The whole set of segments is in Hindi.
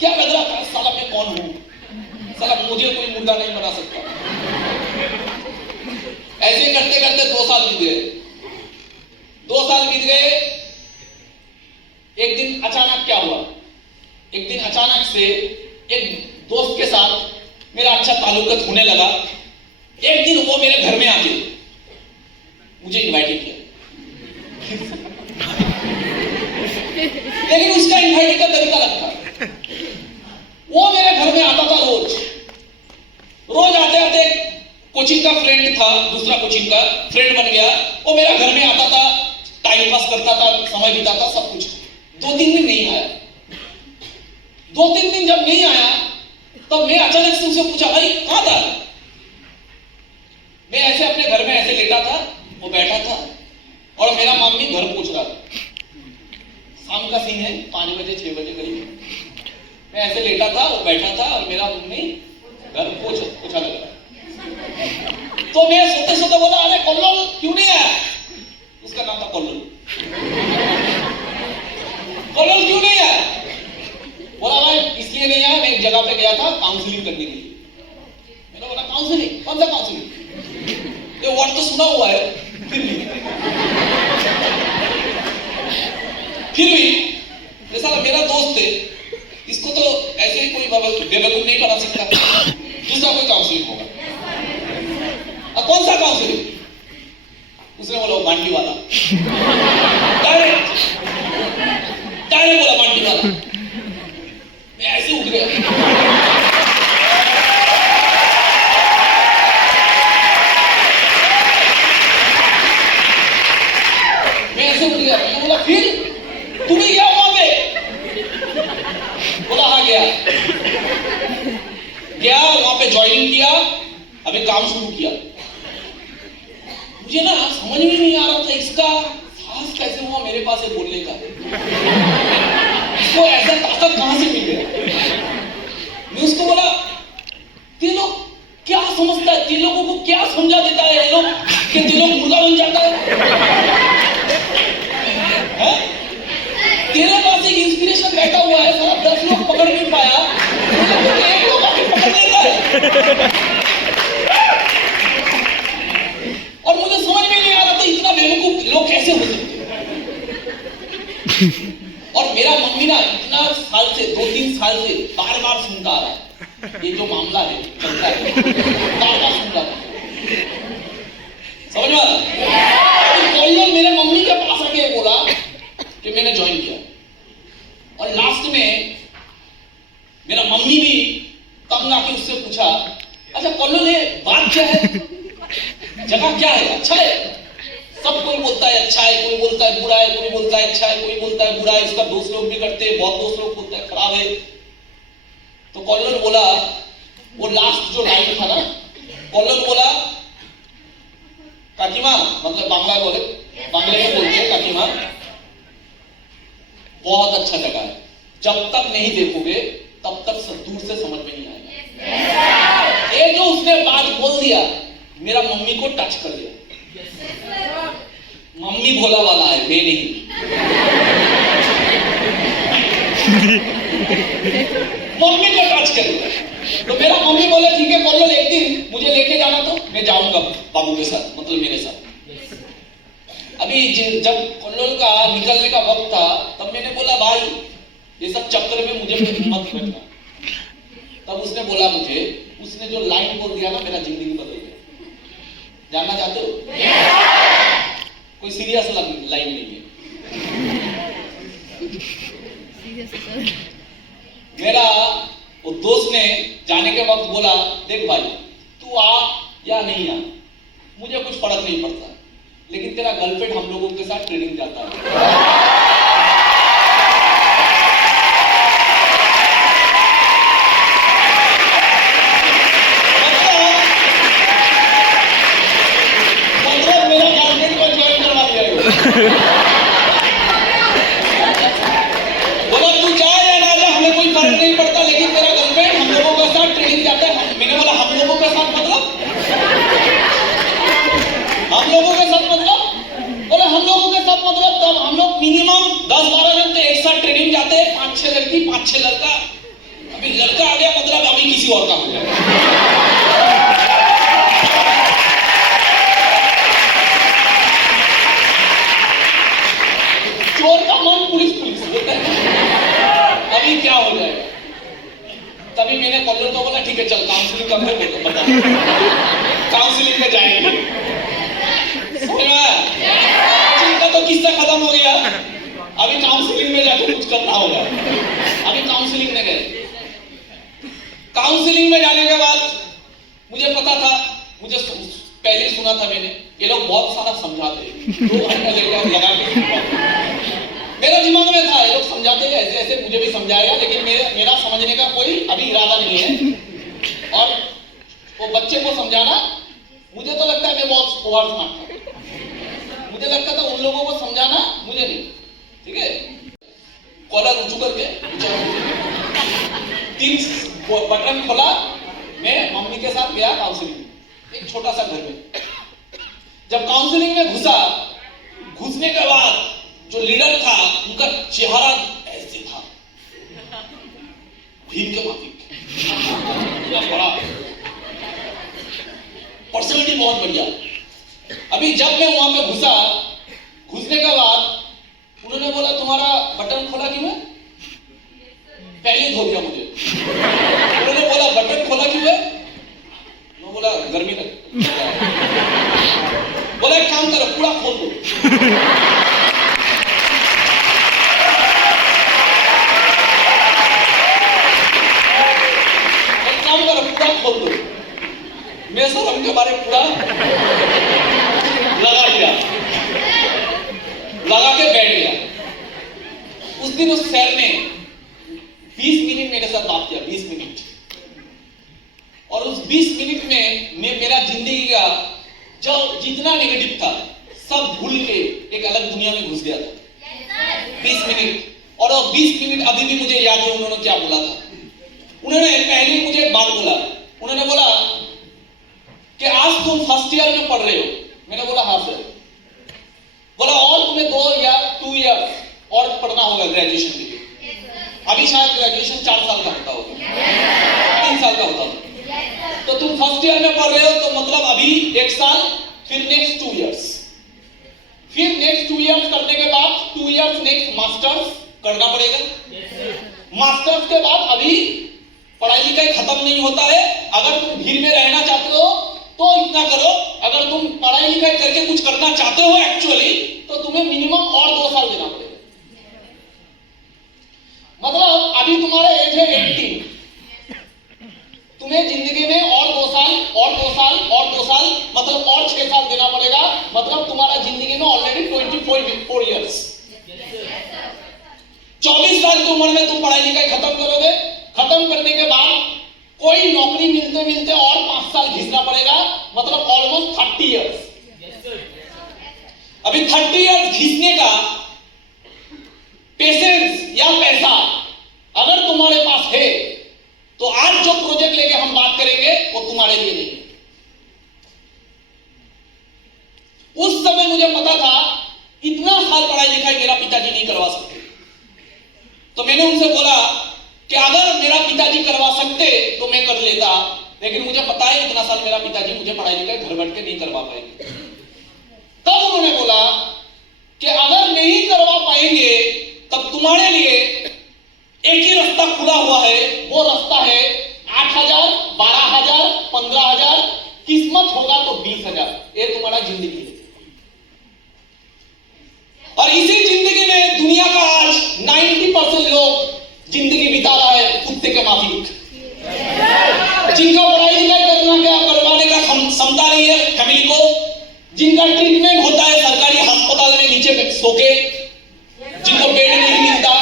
क्या लग रहा था साला मैं कौन हूं, साला मुझे कोई मुर्गा नहीं बना सकता। ऐसे करते करते 2 साल बीत गए। 2 साल बीत गए। एक दिन अचानक क्या हुआ, एक दिन अचानक से एक दोस्त के साथ मेरा अच्छा ताल्लुक होने लगा। एक दिन वो मेरे घर में आके मुझे इनवाइट किया, लेकिन उसका इनवाइट का तरीका अलग था। वो मेरे घर में आता था रोज आते आते, कोचिंग का फ्रेंड था, दूसरा कोचिंग का फ्रेंड बन गया। वो मेरा घर में आता था, टाइम पास करता था, समय बिताता, सब कुछ। 2-3 दिन नहीं आया। 2-3 दिन जब नहीं आया तब मैं अचानक से उसे पूछा, भाई कहां था? मैं ऐसे अपने घर में ऐसे लेटा था, वो बैठा था और मेरा मम्मी घर पहुंच रहा था। शाम का सीन है, 5 बजे 6 बजे करीब। मैं ऐसे लेटा था, वो बैठा था और मेरा मम्मी घर पहुंचा लगा। तो मैं सोते सोते बोला, अरे कोल्लोल क्यों नहीं आया? उसका नाम था कोल्लोल। कोल्लोल क्यों नहीं आया? बोला भाई इसलिए नहीं आया, मैं एक जगह पे गया था काउंसलिंग करने के लिए। मैंने बोला काउंसलिंग? कौन सा काउंसलिंग? ये वर्ड तो सुना हुआ है, फिर भी जैसा मेरा दोस्त है, इसको तो ऐसे ही कोई बेवकूफ नहीं बना सकता। दूसरा कोई काउंसलिंग होगा। कौन सा काउंसलिंग? उसने बोला बांटी वाला। डायरेक्ट बोला बांटी वाला। मैं ऐसे उठ गया। मैंने बोला फिर तुम्हें क्या वहां पे? बोला हाँ गया वहां पे ज्वाइनिंग किया, अभी काम शुरू किया। मुझे ना समझ में नहीं आ रहा था इसका साहस कैसे हुआ मेरे पास है बोलने का। इसको ऐसा ताकत कहां से मिल गया? मैं उसको बोला, ते लोग क्या समझता है, ते लोगों को क्या समझा देता है ये लोग कि ते लोग मुर्गा बन जाता है? तेरे पास एक इंस्पिरेशन बैठा हुआ है, सारा 10 लोग पकड़ नहीं पाया, एक लोग आके पकड़ लेता है। और मुझे समझ में नहीं आ रहा था इतना बेवकूफ लोग कैसे हो सकते। और मेरा मम्मी ना इतना साल से 2-3 साल से बार बार सुनता आ रहा है, ये जो मामला है चलता है, बार बार सुनता है। समझ में आ रहा? कोल्लोल मेरे मम्मी के पास आके बोला कि मैंने ज्वाइन किया। और लास्ट में मेरा मम्मी भी तब आके उससे पूछा, अच्छा कोल्लोल ये बात क्या है, जगह क्या है, अच्छा है? सब कोई बोलता है अच्छा है, कोई बोलता है बुरा है, कोई बोलता है अच्छा है, कोई बोलता है बुरा है, इसका दोस्त लोग भी करते हैं, बहुत दोस्त लोग बोलते हैं खराब है। तो कोल्लोल बोला, वो लास्ट जो लाइन था ना, कोल्लोल बोला, काकीमा, मतलब बांग्ला बोले, बांग्ले में बोलते हैं काकीमा, बहुत अच्छा जगह है, जब तक नहीं देखोगे तब तक दूर से समझ में नहीं आएगा। ये जो उसने बात बोल दिया मेरा मम्मी को टच कर दिया। मम्मी भोला वाला है, मैं नहीं। मम्मी को टच कर दिया। तो मेरा मम्मी बोले ठीक है कोल्लोल एक दिन मुझे लेके जाना, तो मैं जाऊंगा बाबू के साथ, मतलब मेरे साथ। अभी जब कोल्लोल का निकलने का वक्त था तब मैंने बोला भाई ये सब चक्कर में मुझे मत बैठना। तब उसने बोला मुझे, उसने जो लाइन बोल दिया ना मेरा जिंदगी बदल गया। जानना चाहते हो? कोई सीरियस लाइन नहीं है। मेरा वो दोस्त ने जाने के वक्त बोला, देख भाई तू आ या नहीं आ मुझे कुछ फर्क नहीं पड़ता, लेकिन तेरा गर्लफ्रेंड हम लोगों के साथ ट्रेनिंग जाता है। बोला तू जाए या ना जाए हमें कोई फर्क नहीं पड़ता, लेकिन तेरा गर्लफ्रेंड हम लोगों के साथ ट्रेनिंग जाता है। मैंने बोला हम लोगों के साथ मतलब? हम लोगों के साथ मतलब? बोला हम लोगों के साथ मतलब तब हम लोग मिनिमम 10-12 जन तो एक साथ ट्रेनिंग जाते हैं, 5-6 लड़की 5-6 लड़का। लड़का आ गया मतलब अभी किसी और का हो जाएगा। चोर का मन पुलिस पुलिस होता है, अभी क्या हो जाएगा। तभी मैंने कॉलेज को बोला ठीक है चल काउंसलिंग का फिर बता, काउंसलिंग में जाएंगे। का तो किस्सा खत्म हो गया, अभी काउंसलिंग में जाकर कुछ करना होगा। अभी काउंसलिंग में गए, काउंसलिंग में जाने के बाद मुझे पता था, मुझे पहले सुना था मैंने, ये लोग बहुत सारा समझाते हैं, 2 घंटा लगा के मेरा दिमाग में था ये लोग समझाते हैं ऐसे ऐसे, मुझे भी समझाएगा, लेकिन मेरा समझने का कोई अभी इरादा नहीं है। और वो बच्चे को समझाना, मुझे तो लगता है मैं बहुत ओवर स्मार्ट था, मुझे लगता था उन लोगों को समझाना मुझे नहीं, ठीक है। कॉलर ऊंचू करके 3 बटन खोला, मैं मम्मी के साथ गया काउंसलिंग, एक छोटा सा घर में। जब काउंसलिंग में घुसने के बाद जो लीडर था उनका चेहरा ऐसे था, भीम के माफिक, इतना बड़ा, पर्सनैलिटी बहुत बढ़िया। अभी जब मैं वहां पे घुसने के बाद उन्होंने बोला तुम्हारा बटन खोला क्यों है? पहले धो दिया मुझे। उन्होंने बोला बटन खोला क्यों है? मैं बोला गर्मी लग। बोला एक काम करो पूरा खोल दो। खोल दो। मैं सर उनके बारे में पूरा लगा दिया, लगा के बैठ गया। उस दिन उस सर ने 20 मिनट मेरे साथ बात किया, 20 मिनट। और उस 20 मिनट में मैं मेरा जिंदगी का जो जितना नेगेटिव था सब भूल के एक अलग दुनिया में घुस गया था 20 मिनट। और वो 20 मिनट अभी भी मुझे याद है उन्होंने क्या बोला था। उन्होंने पहले मुझे एक बात बोला, उन्होंने बोला कि आज तुम फर्स्ट ईयर में पढ़ रहे हो। मैंने बोला हाँ सर। बोला और तुम्हें 2 ईयर और पढ़ना होगा ग्रेजुएशन के लिए। अभी शायद ग्रेजुएशन 4 साल का होता होगा, 3 साल का होता होगा। तो तुम फर्स्ट ईयर में पढ़ रहे हो तो मतलब अभी 1 साल, फिर नेक्स्ट 2 इयर्स, फिर नेक्स्ट 2 इयर्स करने के बाद 2 इयर्स नेक्स्ट मास्टर्स करना पड़ेगा। मास्टर्स के बाद अभी पढ़ाई लिखाई खत्म नहीं होता है। अगर तुम भीड़ में रहना चाहते हो तो इतना करो, अगर तुम पढ़ाई लिखाई करके कुछ करना चाहते हो एक्चुअली तो तुम्हें मिनिमम और 2 साल देना पड़ेगा। मतलब अभी तुम्हारा एज है 18, तुम्हें जिंदगी में और 2 साल और 2 साल और 2 साल मतलब और 6 साल देना पड़ेगा। मतलब तुम्हारा जिंदगी में ऑलरेडी 24 इयर्स, 24 साल की उम्र में तुम पढ़ाई लिखाई खत्म करोगे। खत्म करने के बाद कोई नौकरी मिलते मिलते और 5 साल घिसना पड़ेगा, मतलब ऑलमोस्ट 30 इयर्स। अभी 30 इयर्स घिसने का पेशेंस या पैसा अगर तुम्हारे पास है तो आज जो प्रोजेक्ट लेके हम बात करेंगे वो तुम्हारे लिए नहीं। उस समय मुझे पता था इतना साल पढ़ाई लिखाई मेरा पिताजी नहीं करवा सकते। तो मैंने उनसे बोला कि अगर मेरा पिताजी करवा सकते तो मैं कर लेता, लेकिन मुझे पता है इतना साल मेरा पिताजी मुझे पढ़ाई लिखाई घर बैठ के नहीं करवा पाएंगे। तब उन्होंने बोला कि अगर नहीं करवा पाएंगे तब तुम्हारे लिए एक ही रास्ता खुला हुआ है, वो रास्ता है 8,000, 12,000, 15,000, किस्मत होगा तो 20,000। ये तुम्हारा जिंदगी है। और इसी जिंदगी में दुनिया का आज 90% लोग जिंदगी बिता रहा है कुत्ते के माफिक, जिनका पढ़ाई लिखाई करवाने का क्षमता नहीं है फैमिली को, जिनका ट्रीटमेंट होता है सरकारी अस्पताल में नीचे सो के, जिनको बेड नहीं मिलता,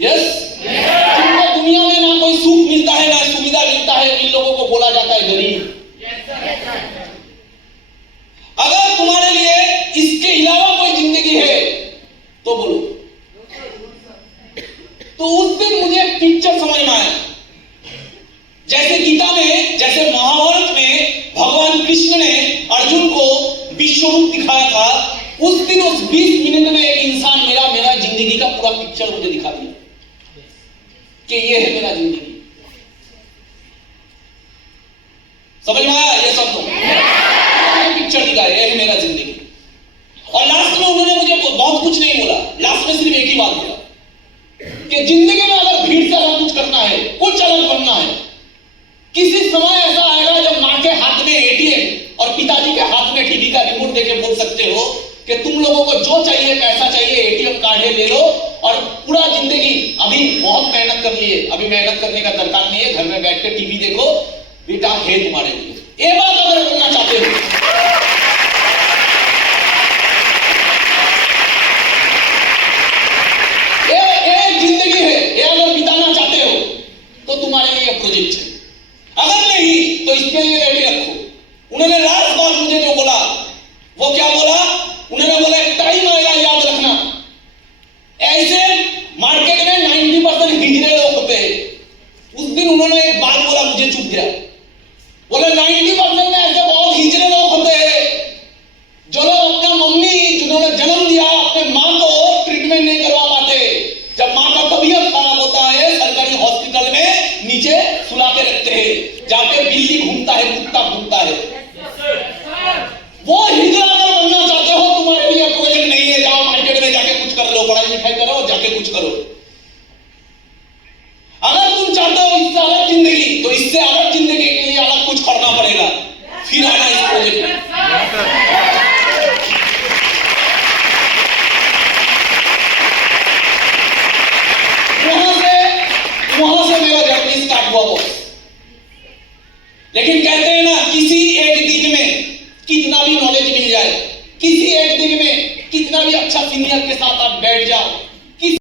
यस, जिनको दुनिया में ना कोई सुख मिलता है ना सुविधा मिलता है, इन लोगों को बोला जाता है गरीब। अगर तुम्हारे लिए इसके अलावा कोई जिंदगी है तो बोलो। तो उस दिन मुझे एक पिक्चर समझ में आया, जैसे गीता में, जैसे महाभारत में भगवान कृष्ण ने अर्जुन को विश्व रूप दिखाया था, उस दिन उस 20 मिनट में एक इंसान मेरा जिंदगी का पूरा पिक्चर मुझे दिखा दिया कि ये है मेरा जिंदगी। समझ में आया ये सब लोग? पिक्चर दिखा, ये है मेरा जिंदगी। और लास्ट में उन्होंने मुझे बहुत कुछ नहीं बोला, लास्ट में सिर्फ एक ही बात बोला कि जिंदगी में अगर भीड़ से अलग कुछ करना है, कुछ अलग बनना है, किसी समय ऐसा आएगा जब मां के हाथ में एटीएम और पिताजी के हाथ में टीवी का रिमोट देके बोल सकते हो कि तुम लोगों को जो चाहिए, पैसा चाहिए, एटीएम कार्ड ले लो और पूरा जिंदगी, अभी बहुत मेहनत कर ली है, अभी मेहनत करने का दरकार नहीं है, घर में बैठ के टीवी देखो, बेटा है तुम्हारे लिए। ये बात अगर करना चाहते हो, ये जिंदगी है, ये अगर बिताना चाहते हो तो तुम्हारे लिए प्रोजेक्ट है। अगर नहीं तो इसके लिए रेडी रखो। उन्होंने लास्ट बात मुझे जो बोला वो क्या बोला? उन्होंने बोला एक टाइम आएगा, याद रखना, ऐसे मार्केट में 90% हिजड़े लोग होते हैं। उस दिन उन्होंने एक बात बोला, मुझे चुप गया। बोले 90% में ऐसे बहुत हिजड़े लोग होते हैं जो लोग अपना मम्मी जिन्होंने जन्म दिया, अपने मां को ट्रीटमेंट नहीं करवा पाते। जब मां का तबीयत खराब होता है, सरकारी हॉस्पिटल में नीचे सुला के रखते हैं, जहां पे बिल्ली घूमता है, कुत्ता घूमता है। वो हिजड़ा अगर बनना चाहते हो, तुम्हारे लिए प्रोजेक्ट नहीं है। जाओ मार्केट में जाके कुछ कर लो, पढ़ाई लिखाई करो, जाके कुछ करो।